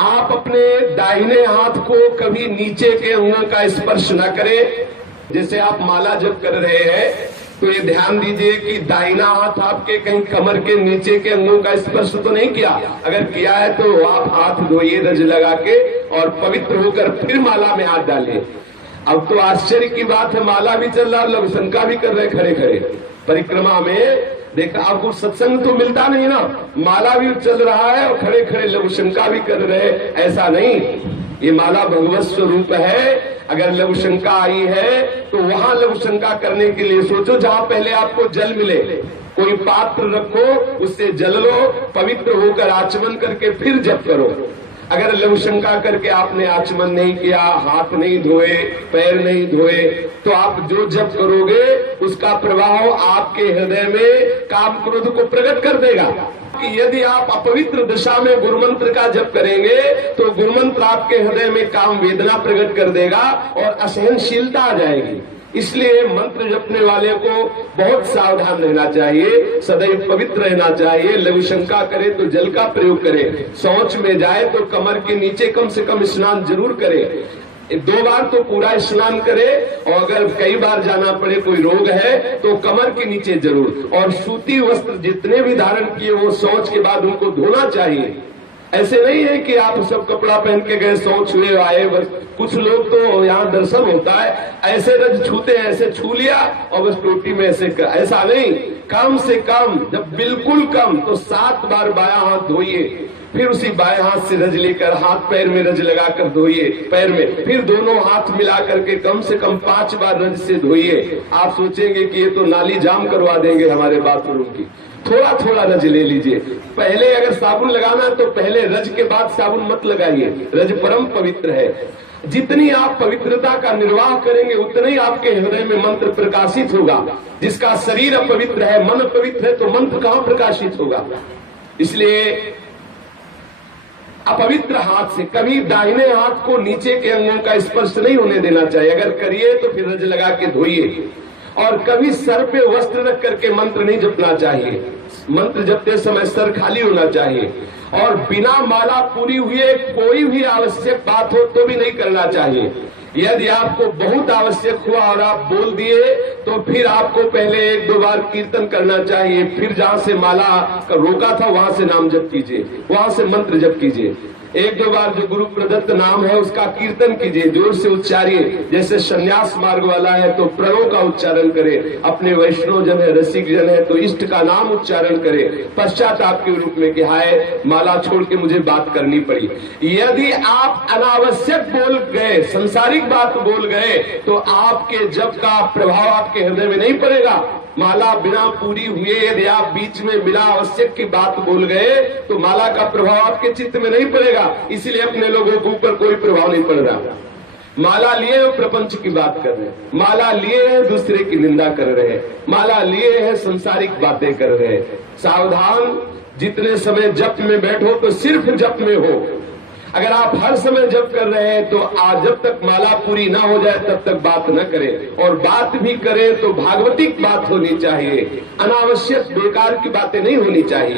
आप अपने दाहिने हाथ को कभी नीचे के अंगों का स्पर्श न करें। जैसे आप माला जप कर रहे हैं तो ये ध्यान दीजिए कि दाहिना हाथ आपके कहीं कमर के नीचे के अंगों का स्पर्श तो नहीं किया। अगर किया है तो आप हाथ धोइए रज लगा के और पवित्र होकर फिर माला में हाथ डालिए। अब तो आश्चर्य की बात है, माला भी चल रहा, लघु शंका भी कर रहे खड़े खड़े परिक्रमा में। देखा आपको सत्संग तो मिलता नहीं ना, माला भी चल रहा है और खड़े खड़े लघु शंका भी कर रहे। ऐसा नहीं, ये माला भगवत स्वरूप है। अगर लघु शंका आई है तो वहां लघु शंका करने के लिए सोचो जहां पहले आपको जल मिले, कोई पात्र रखो, उससे जल लो, पवित्र होकर आचमन करके फिर जप करो। अगर लघु शंका करके आपने आचमन नहीं किया, हाथ नहीं धोए, पैर नहीं धोए, तो आप जो जप करोगे उसका प्रभाव आपके हृदय में काम क्रोध को प्रकट कर देगा। कि यदि आप अपवित्र दिशा में गुरुमंत्र का जप करेंगे तो गुरुमंत्र आपके हृदय में काम वेदना प्रकट कर देगा और असहनशीलता आ जाएगी। इसलिए मंत्र जपने वाले को बहुत सावधान रहना चाहिए, सदैव पवित्र रहना चाहिए। लघु शंका करे तो जल का प्रयोग करे, शौच में जाए तो कमर के नीचे कम से कम स्नान जरूर करे। 2 बार तो पूरा स्नान करे, और अगर कई बार जाना पड़े, कोई रोग है तो कमर के नीचे जरूर। और सूती वस्त्र जितने भी धारण किए वो शौच के बाद उनको धोना चाहिए। ऐसे नहीं है कि आप सब कपड़ा पहन के गए, शौच हुए आए। बस कुछ लोग तो यहाँ दर्शन होता है, ऐसे रज छूते हैं, ऐसे छू लिया और बस टोटी में ऐसा नहीं। कम से कम, जब बिल्कुल कम, तो 7 बार बायां हाथ धोइए, फिर उसी बाएं हाथ से रज लेकर हाथ पैर में रज लगाकर धोइए पैर में, फिर दोनों हाथ मिला करके कम से कम 5 बार रज से धोइए। आप सोचेंगे कि ये तो नाली जाम करवा देंगे हमारे बाथरूम की। थोड़ा थोड़ा रज ले लीजिए। पहले अगर साबुन लगाना है तो पहले रज के बाद साबुन मत लगाइए। रज परम पवित्र है। जितनी आप पवित्रता का निर्वाह करेंगे उतना ही आपके हृदय में मंत्र प्रकाशित होगा। जिसका शरीर अपवित्र है, मन पवित्र है, तो मंत्र कहाँ प्रकाशित होगा। इसलिए अपवित्र हाथ से कभी दाहिने हाथ को नीचे के अंगों का स्पर्श नहीं होने देना चाहिए। अगर करिए तो फिर रज लगा के धोइए। और कभी सर पे वस्त्र रख करके मंत्र नहीं जपना चाहिए। मंत्र जपते समय सर खाली होना चाहिए। और बिना माला पूरी हुए कोई भी आवश्यक बात हो तो भी नहीं करना चाहिए। यदि आपको बहुत आवश्यक हुआ और आप बोल दिए तो फिर आपको पहले 1-2 बार कीर्तन करना चाहिए। फिर जहां से माला का रोका था वहां से नाम जप कीजिए, वहां से मंत्र जप कीजिए। 1-2 बार जो गुरु प्रदत्त नाम है उसका कीर्तन कीजिए, जोर से उच्चारिए। जैसे संन्यास मार्ग वाला है तो प्रणव का उच्चारण करे, अपने वैष्णव जन है, रसिक जन है तो इष्ट का नाम उच्चारण करे, पश्चाताप के रूप में कि हाय माला छोड़ के मुझे बात करनी पड़ी। यदि आप अनावश्यक बोल गए, संसारिक बात बोल गए, तो आपके जप का प्रभाव आपके हृदय में नहीं पड़ेगा। माला बिना पूरी हुए यदि आप बीच में बिना आवश्यक की बात बोल गए तो माला का प्रभाव आपके चित्त में नहीं पड़ेगा। इसलिए अपने लोगों के ऊपर कोई प्रभाव नहीं पड़ रहा। माला लिए प्रपंच की बात कर रहे हैं, माला लिए हैं दूसरे की निंदा कर रहे हैं, माला लिए हैं संसारिक बातें कर रहे हैं। सावधान, जितने समय जप में बैठो तो सिर्फ जप में हो। अगर आप हर समय जप कर रहे हैं तो आज जब तक माला पूरी ना हो जाए तब तक बात न करें। और बात भी करें तो भागवतिक बात होनी चाहिए, अनावश्यक बेकार की बातें नहीं होनी चाहिए।